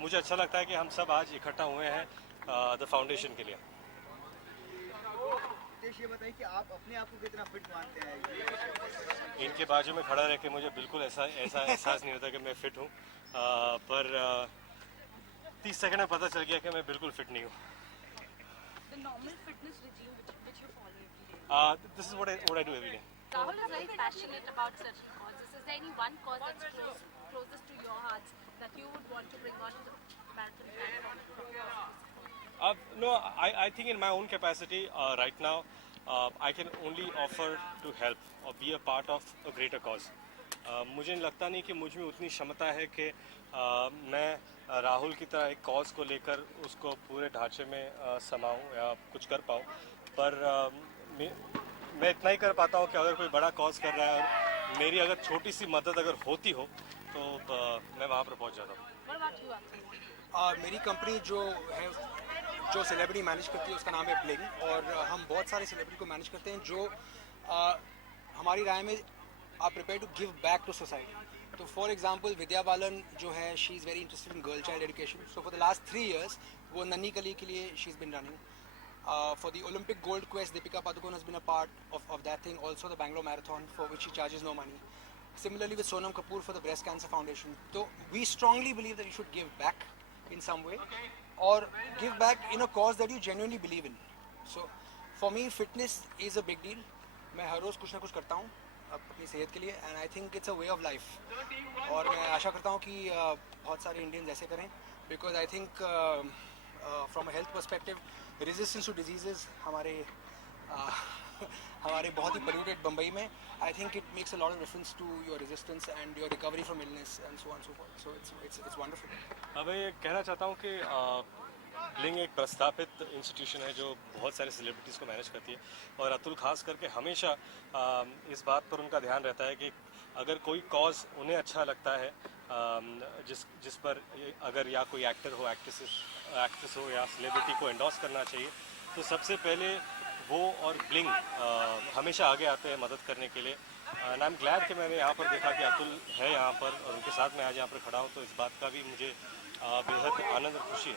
तो मुझे अच्छा लगता है कि हम सब आज इकट्ठा हुए हैं द फाउंडेशन के लिए। ये बताइए कि आप अपने आप को कितना फिट मानते हैं? इनके बाजू में खड़ा रह के मुझे बिल्कुल ऐसा ऐसा एहसास नहीं होता कि मैं फिट हूँ, पर 30 सेकंड में पता चल गया कि मैं बिल्कुल फिट नहीं हूँ। The normal fitness regime which you follow every day. This is what I do every day. Rahul is very passionate about certain causes. Is there any one cause that's closest to your hearts that you would want to bring on to the marathon platform? No, I think in my own capacity right now, I can only offer to help or be a part of a greater cause. मुझे लगता नहीं कि मुझ में उतनी क्षमता है कि मैं राहुल की तरह एक कॉज को लेकर उसको पूरे ढांचे में समाऊं या कुछ कर पाऊं, पर मैं इतना ही कर पाता हूं कि अगर कोई बड़ा कॉज कर रहा है और मेरी अगर छोटी सी मदद अगर होती हो तो मैं वहां पर पहुंच जाता हूं। मेरी कंपनी जो है जो सेलिब्रिटी मैनेज करती है उसका नाम है ब्लिंग, और हम बहुत सारे सेलिब्रिटी को मैनेज करते हैं जो हमारी राय में are prepare to give back to society. तो फॉर एग्जांपल विद्या बालन जो है, she is very interested in girl child education. So for the last 3 years वो नन्ही कली के लिए she is been running. For the Olympic gold quest, Deepika Padukone has been a part of that thing. Also the Bangalore Marathon, for which she charges no money. Similarly with Sonam Kapoor for the Breast Cancer Foundation. So we strongly believe that you should give back in some way, or give back in a cause that you genuinely believe in. So for me, fitness is a big deal. मैं हर रोज़ कुछ ना कुछ करता हूँ अपनी सेहत के लिए, and I think it's a way of life. और मैं आशा करता हूँ कि बहुत सारे इंडियंस ऐसे करें, because I think from a health perspective, resistance to diseases हमारे हमारे बहुत ही polluted बम्बई में, I think it makes a lot of difference to your resistance and your recovery from illness and so on and so forth. So it's wonderful. अब मैं ये कहना चाहता हूँ कि ब्लिंग एक प्रस्थापित इंस्टीट्यूशन है जो बहुत सारे सेलिब्रिटीज़ को मैनेज करती है, और अतुल खास करके हमेशा इस बात पर उनका ध्यान रहता है कि अगर कोई कॉज उन्हें अच्छा लगता है, जिस पर अगर या कोई एक्टर हो, एक्ट्रेस हो या सेलिब्रिटी को एंडोर्स करना चाहिए, तो सबसे पहले वो और ब्लिंग हमेशा आगे आते हैं मदद करने के लिए। एंड आई एम ग्लैड कि मैंने यहाँ पर देखा कि अतुल है यहाँ पर और उनके साथ मैं आज यहाँ पर खड़ा हूँ, तो इस बात का भी मुझे बेहद आनंद और खुशी है।